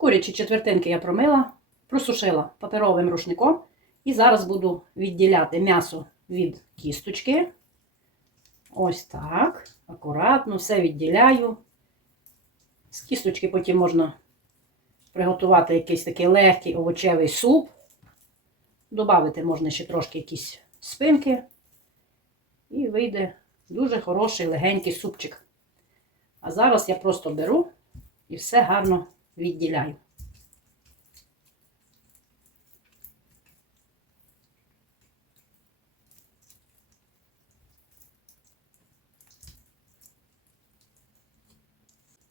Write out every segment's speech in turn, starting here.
Курячі четвертинки я промила, просушила паперовим рушником. І зараз буду відділяти м'ясо від кісточки. Ось так. Акуратно все відділяю. З кісточки потім можна приготувати якийсь такий легкий овочевий суп. Добавити можна ще трошки якісь спинки. І вийде дуже хороший легенький супчик. А зараз я просто беру і все гарно відділяю.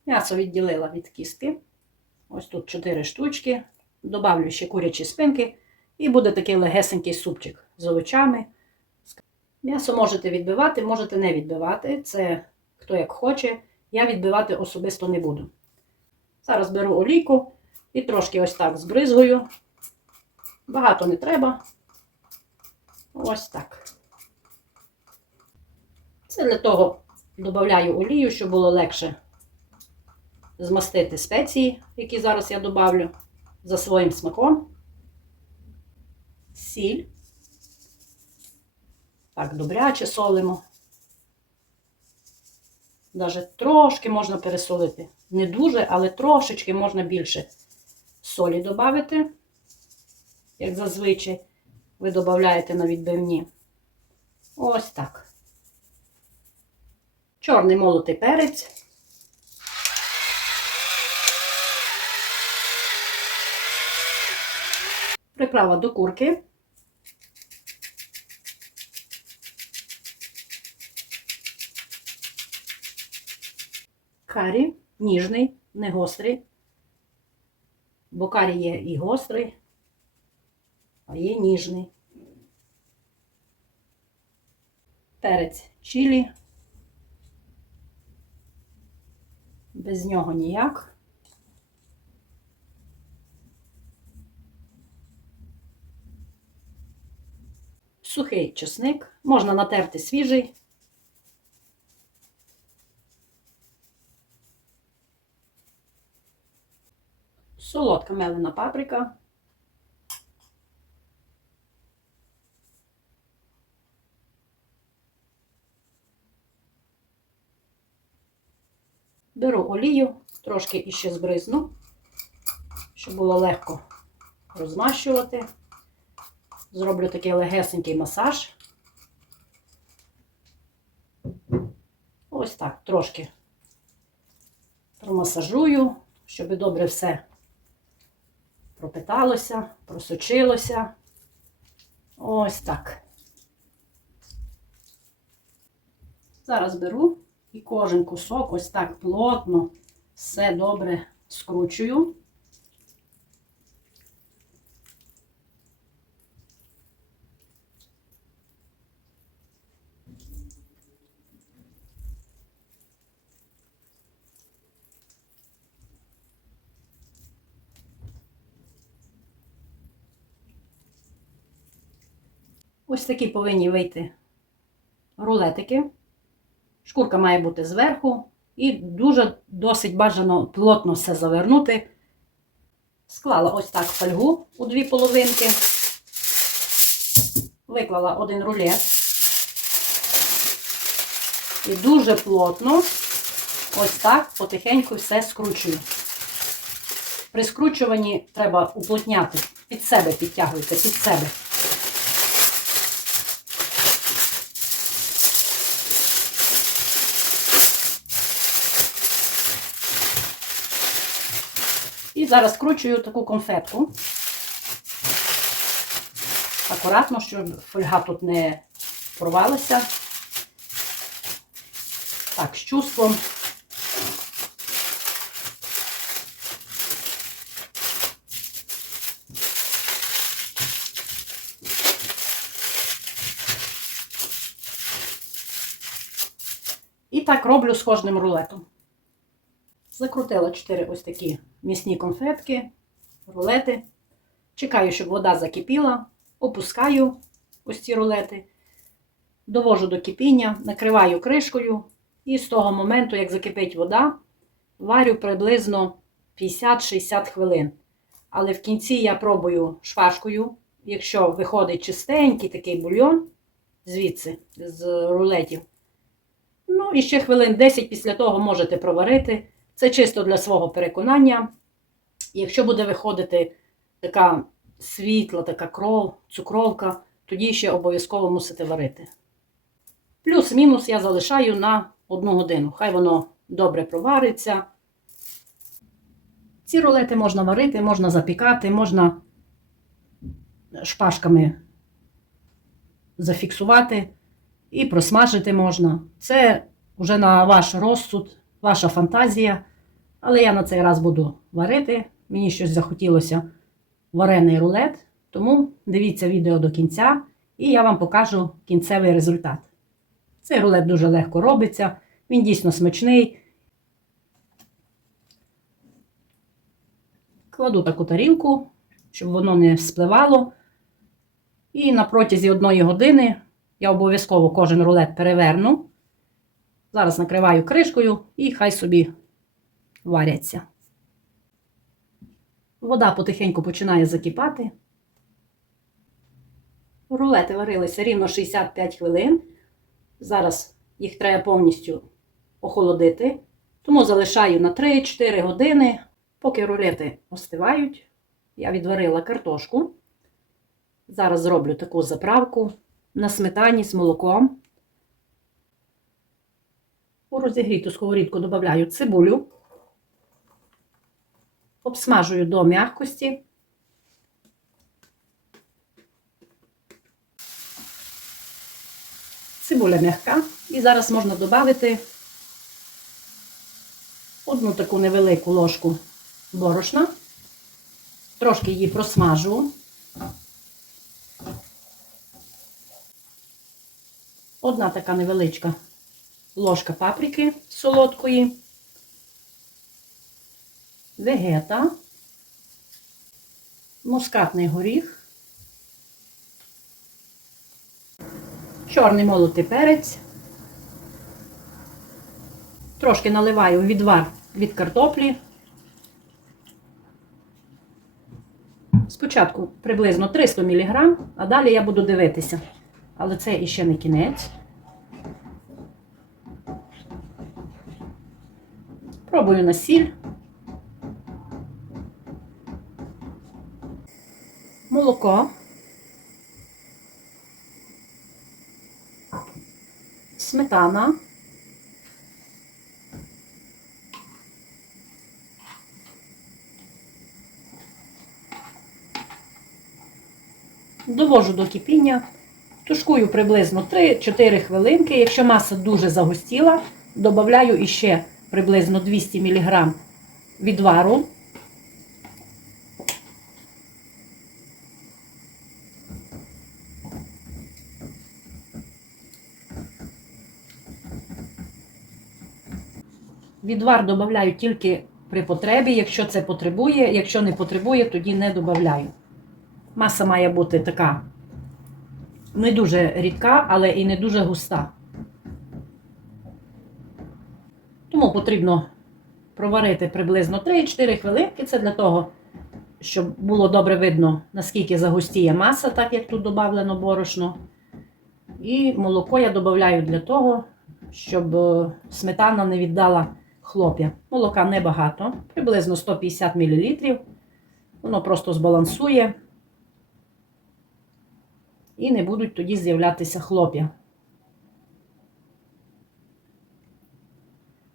М'ясо відділила від кістки. Ось тут 4 штучки. Добавлю ще курячі спинки. І буде такий легесенький супчик з овочами. М'ясо можете відбивати, можете не відбивати. Це хто як хоче. Я відбивати особисто не буду. Зараз беру олійку і трошки ось так збризгую. Багато не треба. Ось так. Це для того додаю олію, щоб було легше змастити спеції, які зараз я добавлю, за своїм смаком. Сіль. Так, добряче солимо. Даже трошки можна пересолити. Не дуже, але трошечки можна більше солі додати, як зазвичай ви додаєте на відбивні. Ось так. Чорний молотий перець. Приправа до курки. Карі ніжний, не гострий. Бо карі є і гострий, а є ніжний. Перець чилі. Без нього ніяк. Сухий чесник. Можна натерти свіжий. Солодка мелена паприка. Беру олію, трошки іще збризну, щоб було легко розмащувати. Зроблю такий легесенький масаж. Ось так, трошки промасажую, щоб добре все пропиталося, просочилося. Ось так. Зараз беру і кожен кусок ось так плотно все добре скручую. Ось такі повинні вийти рулетики. Шкурка має бути зверху. І дуже досить бажано плотно все завернути. Склала ось так фольгу у дві половинки. Виклала один рулет. І дуже плотно ось так потихеньку все скручую. При скручуванні треба уплотняти, під себе підтягуйте, під себе. Зараз скручую таку конфетку. Акуратно, щоб фольга тут не порвалася. Так, з чувством. І так роблю з кожним рулетом. Закрутила 4 ось такі м'ясні конфетки, рулети. Чекаю, щоб вода закипіла, опускаю ось ці рулети, довожу до кипіння, накриваю кришкою. І з того моменту, як закипить вода, варю приблизно 50-60 хвилин. Але в кінці я пробую шпажкою. Якщо виходить чистенький такий бульйон, звідси, з рулетів. Ну, і ще хвилин 10 після того можете проварити. Це чисто для свого переконання. Якщо буде виходити така світла, така кров, цукровка, тоді ще обов'язково мусите варити. Плюс-мінус я залишаю на одну годину. Хай воно добре провариться. Ці рулети можна варити, можна запікати, можна шпажками зафіксувати і просмажити можна. Це вже на ваш розсуд, ваша фантазія. Але я на цей раз буду варити. Мені щось захотілося варений рулет. Тому дивіться відео до кінця, і я вам покажу кінцевий результат. Цей рулет дуже легко робиться, він дійсно смачний. Кладу таку тарілку, щоб воно не спливало. І на протязі одної години я обов'язково кожен рулет переверну. Зараз накриваю кришкою і хай собі варяться. Вода потихеньку починає закипати. Рулети варилися рівно 65 хвилин. Зараз їх треба повністю охолодити. Тому залишаю на 3-4 години, поки рулети остивають. Я відварила картошку. Зараз зроблю таку заправку на сметані з молоком. У розігріту сковорідку додаю цибулю, обсмажую до м'якості. Цибуля м'яка. І зараз можна додати одну таку невелику ложку борошна. Трошки її просмажу. Одна така невеличка ложка паприки солодкої, вегета, мускатний горіх, чорний молотий перець. Трошки наливаю відвар від картоплі. Спочатку приблизно 300 мг, а далі я буду дивитися. Але це іще не кінець. Пробую на сіль. Молоко. Сметана. Довожу до кипіння. Тушкую приблизно 3-4 хвилинки. Якщо маса дуже загустіла, додаю іще приблизно 200 мг відвару. Відвар додаю тільки при потребі, якщо це потребує. Якщо не потребує, тоді не додаю. Маса має бути така не дуже рідка, але і не дуже густа. Тому потрібно проварити приблизно 3-4 хвилинки. Це для того, щоб було добре видно, наскільки загустіє маса, так як тут додавлено борошно. І молоко я додаю для того, щоб е, сметана не віддала хлоп'я. Молока небагато, приблизно 150 мл. Воно просто збалансує. І не будуть тоді з'являтися хлоп'я.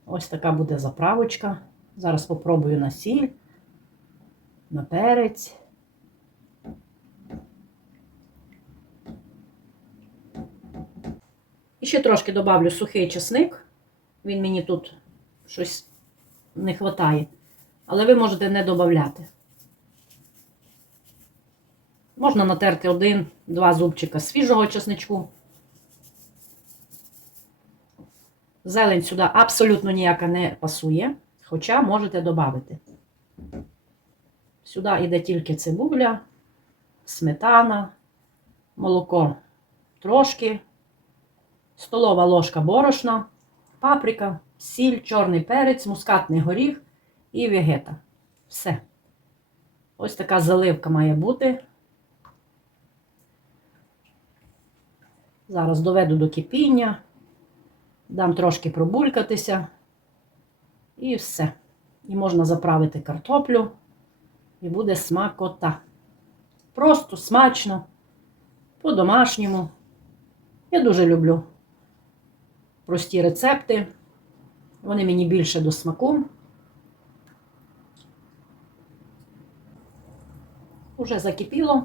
Ось така буде заправочка. Зараз спробую на сіль, на перець. І ще трошки добавлю сухий чесник. Він мені тут щось не вистачає. Але ви можете не додати. Можна натерти один-два зубчика свіжого чесничку. Зелень сюди абсолютно ніяка не пасує, хоча можете додати. Сюди йде тільки цибуля, сметана, молоко трошки, столова ложка борошна, паприка, сіль, чорний перець, мускатний горіх і вегета. Все. Ось така заливка має бути. Зараз доведу до кипіння, дам трошки пробулькатися і все. І можна заправити картоплю, і буде смакота. Просто смачно, по-домашньому. Я дуже люблю прості рецепти. Вони мені більше до смаку. Уже закипіло.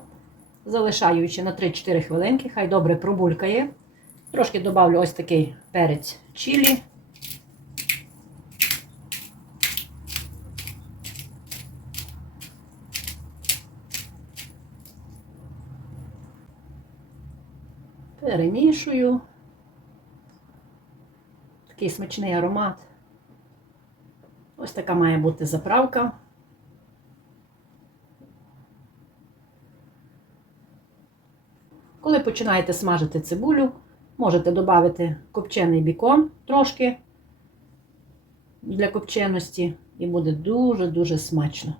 Залишаючи на 3-4 хвилинки, хай добре пробулькає. Трошки додавлю ось такий перець чилі. Перемішую. Такий смачний аромат. Ось така має бути заправка. Коли починаєте смажити цибулю, можете додати копчений бікон трошки для копченості, і буде дуже-дуже смачно.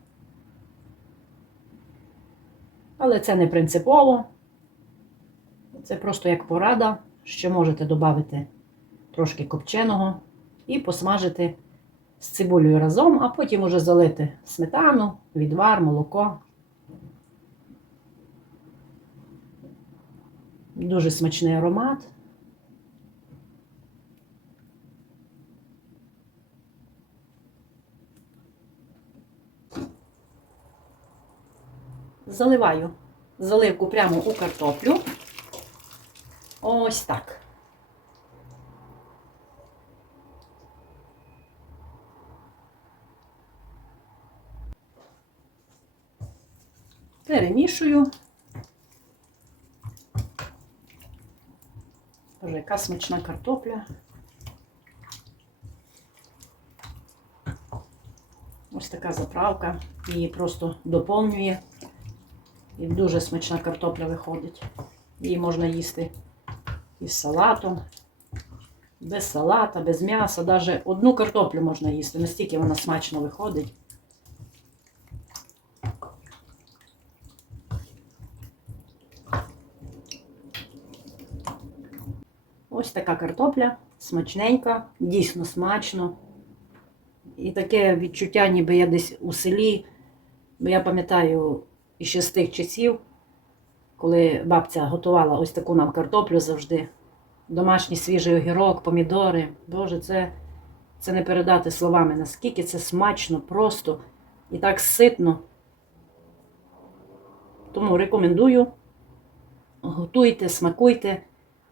Але це не принципово. Це просто як порада, що можете додати трошки копченого і посмажити з цибулею разом, а потім уже залити сметану, відвар, молоко. Дуже смачний аромат. Заливаю заливку прямо у картоплю. Ось так. Перемішую. Боже, яка смачна картопля. Ось така заправка. Її просто доповнює. І дуже смачна картопля виходить. Її можна їсти із салатом, без салата, без м'яса. Навіть одну картоплю можна їсти, настільки вона смачно виходить. Ось така картопля, смачненька, дійсно смачно. І таке відчуття, ніби я десь у селі, бо я пам'ятаю іще з тих часів, коли бабця готувала ось таку нам картоплю завжди. Домашній свіжий огірок, помідори. Боже, це, це не передати словами, наскільки це смачно, просто і так ситно. Тому рекомендую. Готуйте, смакуйте.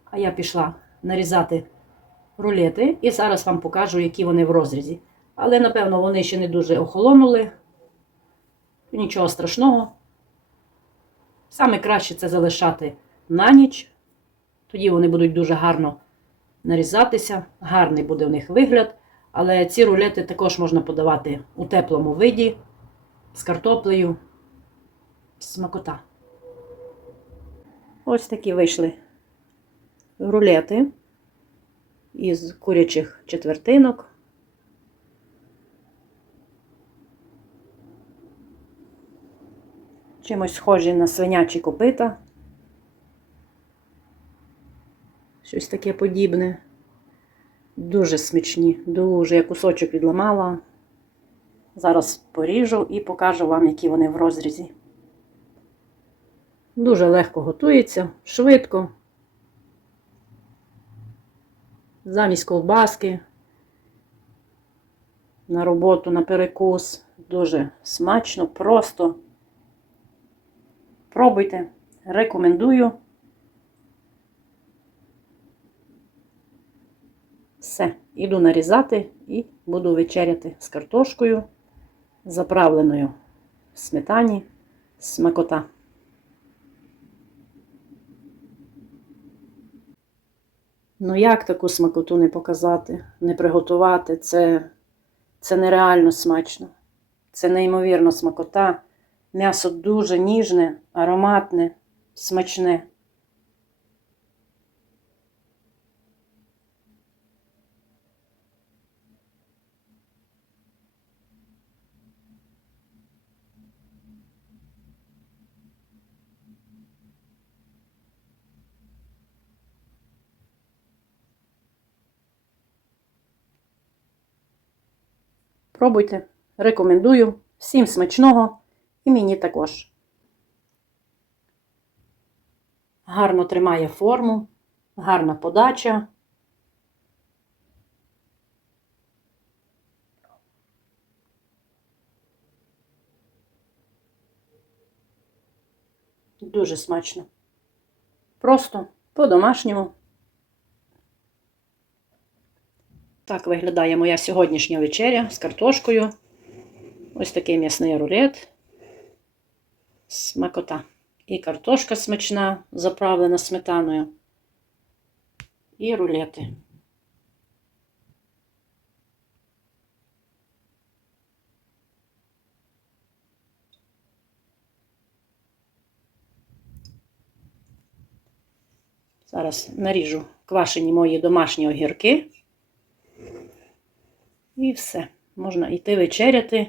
А я пішла нарізати рулети і зараз вам покажу, які вони в розрізі. Але, напевно, вони ще не дуже охолонули. Нічого страшного. Саме краще це залишати на ніч. Тоді вони будуть дуже гарно нарізатися, гарний буде в них вигляд. Але ці рулети також можна подавати у теплому виді з картоплею. Смакота. Ось такі вийшли рулети із курячих четвертинок. Чимось схожі на свинячі копита. Щось таке подібне. Дуже смачні, дуже я кусочок відламала. Зараз поріжу і покажу вам, які вони в розрізі. Дуже легко готується, швидко. Замість ковбаски. На роботу, на перекус. Дуже смачно, просто. Пробуйте, рекомендую. Все, іду нарізати і буду вечеряти з картошкою, заправленою в сметані, смакота. Ну, як таку смакоту не показати, не приготувати? Це, це нереально смачно. Це неймовірно смакота. М'ясо дуже ніжне, ароматне, смачне. Пробуйте. Рекомендую. Всім смачного і мені також. Гарно тримає форму, гарна подача. Дуже смачно. Просто по-домашньому. Так виглядає моя сьогоднішня вечеря з картошкою. Ось такий м'ясний рулет. Смакота. І картошка смачна, заправлена сметаною. І рулети. Зараз наріжу квашені мої домашні огірки. І все. Можна йти вечеряти